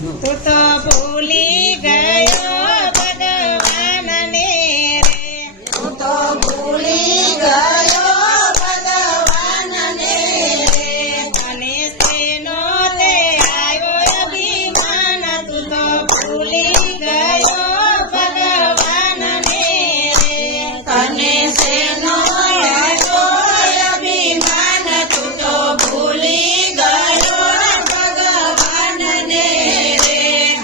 તું તો ભૂલી ગયો ભગવાનને રે, તું તો ભૂલી ગયો ભગવાનને રે, અને શેનો તે આવ્યો અભિમાન, તું તો ભૂલી ગયો ભગવાનને રે, તને શેનો આવ્યો અભિમાન, તું તો ભૂલી ગયો ભગવાનને રે.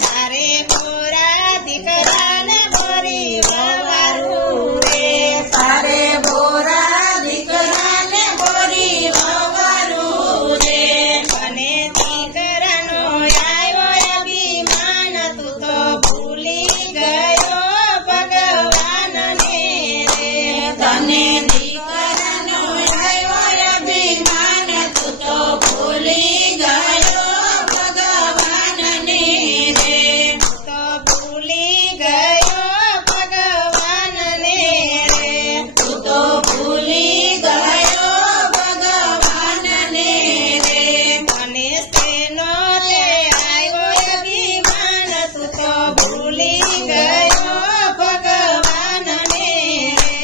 તારે ગોરા દીકરાને ગોરી વવારું રે, તારે બોરા દીકરાને બોરી વવારું રે, અને દીકરાનો આવ્યો અભિમાન, તું તો ભૂલી ગયો ભગવાનને રે, તને દીકરાનો આવ્યો અભિમાન, તું તો ભૂલી ગયો ભગવાનને રે. તો ભૂલી ગયો ભગવાનને રે, તું તો ભૂલી ગયો ભગવાનને રે, અને શેનો તે આવ્યો અભિમાન, તું તો ભૂલી ગયો ભગવાનને રે,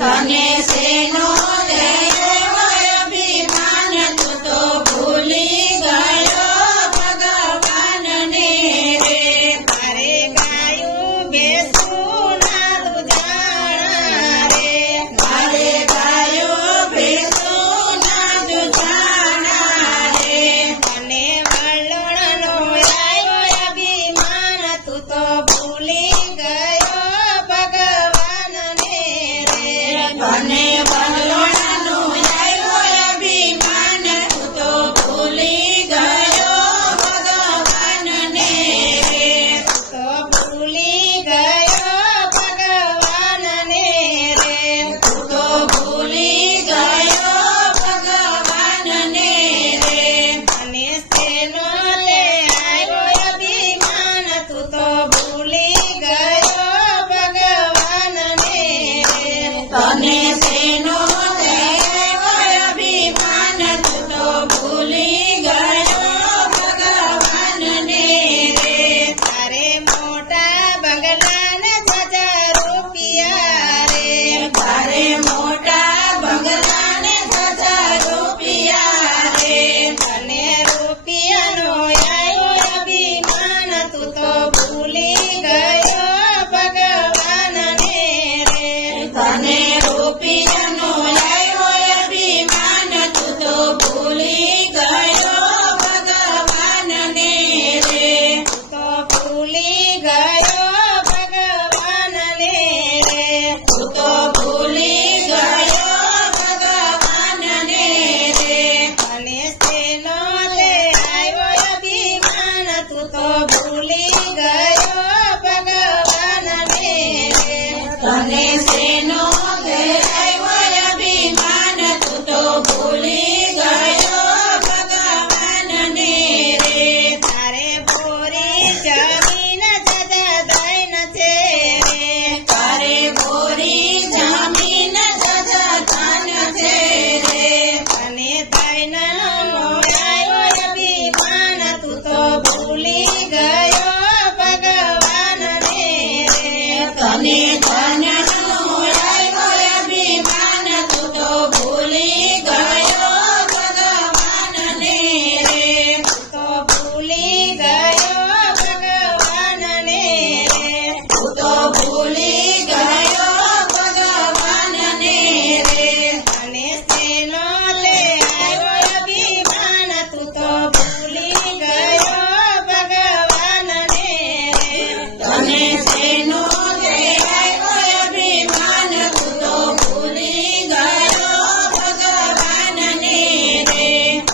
તને શેનો આવ્યો અભિમાન, તું તો ભૂલી ગયો ભગવાનને રે. તારે ગાયું બેસું ના દુધાણા રે, મારે ગાયો ભેંસો ના દૂધાણા રે, અને વલોણનો આવ્યો અભિમાન, તું તો ભૂલી ગયો ભગવાનને રે, તને વલોણાનું આવ્યો અભિમાન, તું તો ભૂલી ગયો ભગવાનને રે. તો ભૂલી ગયો ભગવાનને રે, તું તો ભૂલી ગયો ભગવાનને રે, અને શેનો તે આવ્યો અભિમાન, તું તો ભૂલી ગયો ભગવાનને રે, તને શેનો આવ્યો અભિમાન, તું તો ભૂલી ગયો ભગવાનને રે. તારે મોટા બંગલાને 1000 રૂપિયા રે, તારે મોટા બંગલાને 1000 રૂપિયા રે, અને રૂપિયાનો આવ્યો અભિમાન, તું તો ભૂલી ગયો ભગવાનને રે, તને રૂપિયાનો આવ્યો અભિમાન, તું તો ભૂલી ગયો ભગવાનને રે. તો ભૂલી ગયો ભગવાનને રે, તું તો ભૂલી ગયો ભગવાનને રે, અને શેનો તે આવ્યો અભિમાન, તું તો ભૂલી